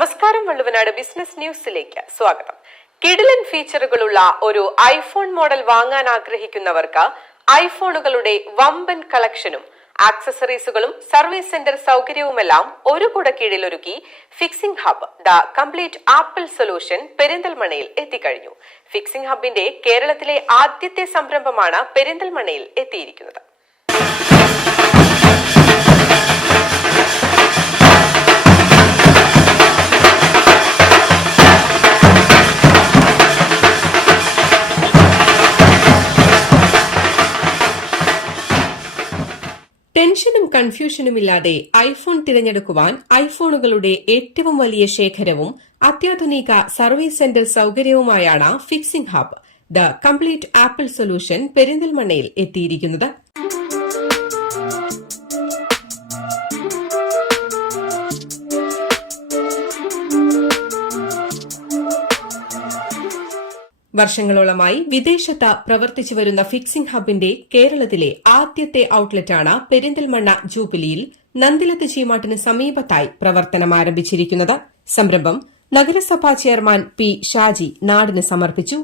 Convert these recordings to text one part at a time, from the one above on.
നമസ്കാരം വള്ളുവനാട് ബിസിനസ് ന്യൂസിലേക്ക് സ്വാഗതം. കിടിലൻ ഫീച്ചറുകളുള്ള ഒരു ഐഫോൺ മോഡൽ വാങ്ങാൻ ആഗ്രഹിക്കുന്നവർക്ക് ഐഫോണുകളുടെ വമ്പൻ കളക്ഷനും ആക്സസറീസുകളും സർവീസ് സെന്റർ സൗകര്യവുമെല്ലാം ഒരു കുട കീഴിലൊരുക്കി fixing hub the complete Apple solution പെരിന്തൽമണയിൽ എത്തിക്കഴിഞ്ഞു. ഫിക്സിംഗ് ഹബിന്റെ കേരളത്തിലെ ആദ്യത്തെ സംരംഭമാണ് പെരിന്തൽമണയിൽ എത്തിയിരിക്കുന്നത്. ടെൻഷനും കൺഫ്യൂഷനും ഇല്ലാതെ ഐഫോൺ തിരഞ്ഞെടുക്കുവാൻ ഐഫോണുകളുടെ ഏറ്റവും വലിയ ശേഖരവും അത്യാധുനിക service centre സൌകര്യവുമായാണ് fixing hub the complete Apple solution പെരിന്തൽമണ്ണയിൽ എത്തിയിരിക്കുന്നത്. വർഷങ്ങളോളമായി വിദേശത്ത് പ്രവർത്തിച്ചു വരുന്ന ഫിക്സിംഗ് ഹബിന്റെ കേരളത്തിലെ ആദ്യത്തെ ഔട്ട്ലെറ്റാണ് പെരിന്തൽമണ്ണ ജൂബിലിയിൽ നന്ദിലത്ത് ചീമാട്ടിന് സമീപത്തായി പ്രവർത്തനം ആരംഭിച്ചിരിക്കുന്നത്. സംരംഭം നഗരസഭാ ചെയർമാൻ പി ഷാജി നാടിന് സമർപ്പിച്ചു.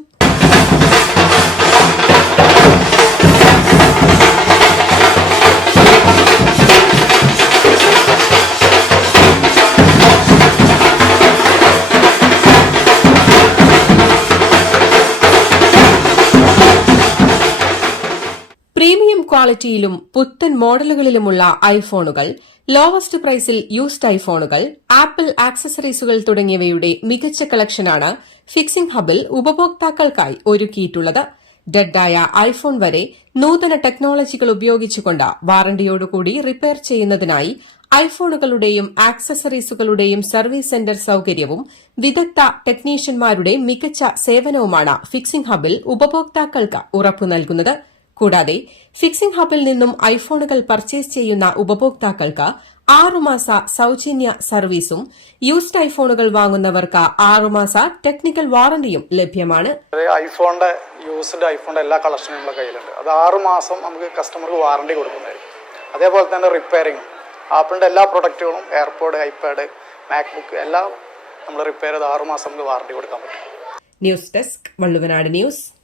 പ്രീമിയം ക്വാളിറ്റിയിലും പുത്തൻ മോഡലുകളിലുമുള്ള ഐഫോണുകൾ ലോവസ്റ്റ് പ്രൈസിൽ യൂസ്ഡ് ഐഫോണുകൾ ആപ്പിൾ ആക്സസറീസുകൾ തുടങ്ങിയവയുടെ മികച്ച കളക്ഷനാണ് ഫിക്സിംഗ് ഹബിൽ ഉപഭോക്താക്കൾക്കായി ഒരുക്കിയിട്ടുള്ളത്. ഡെഡായ ഐഫോൺ വരെ നൂതന ടെക്നോളജികൾ ഉപയോഗിച്ചുകൊണ്ട് വാറണ്ടിയോടുകൂടി റിപ്പയർ ചെയ്യുന്നതിനായി ഐഫോണുകളുടെയും ആക്സസറീസുകളുടെയും സർവീസ് സെന്റർ സൌകര്യവും വിദഗ്ധ ടെക്നീഷ്യന്മാരുടെ മികച്ച സേവനവുമാണ് ഫിക്സിംഗ് ഹബിൽ ഉപഭോക്താക്കൾക്ക് ഉറപ്പു നൽകുന്നത്. കൂടാതെ ഫിക്സിംഗ് ഹബിൽ നിന്നും ഐഫോണുകൾ പർച്ചേസ് ചെയ്യുന്ന ഉപഭോക്താക്കൾക്ക് ആറുമാസ സൌജന്യ സർവീസും യൂസ്ഡ് ഐഫോണുകൾ വാങ്ങുന്നവർക്ക് ആറുമാസ ടെക്നിക്കൽ വാറന്റിയും ലഭ്യമാണ്. ഐഫോണിന്റെ യൂസ്ഡ് ഐഫോണിന്റെ എല്ലാ കളക്ഷനും നമ്മുടെ കയ്യിലുണ്ട്. അത് ആറുമാസം നമുക്ക് കസ്റ്റമർക്ക് വാറന്റി കൊടുക്കുന്നതായിരിക്കും. അതേപോലെ തന്നെ റിപ്പയറിംഗ്. ആപ്പിളിന്റെ എല്ലാ പ്രൊഡക്റ്റുകളും എയർപോഡ് ഐപാഡ് മാക്ബുക്ക് എല്ലാം നമ്മൾ റിപ്പയർ ചെയ്ത് ആറുമാസം നമുക്ക് വാറണ്ടി കൊടുക്കാൻ പറ്റും. News desk Valluvanad news.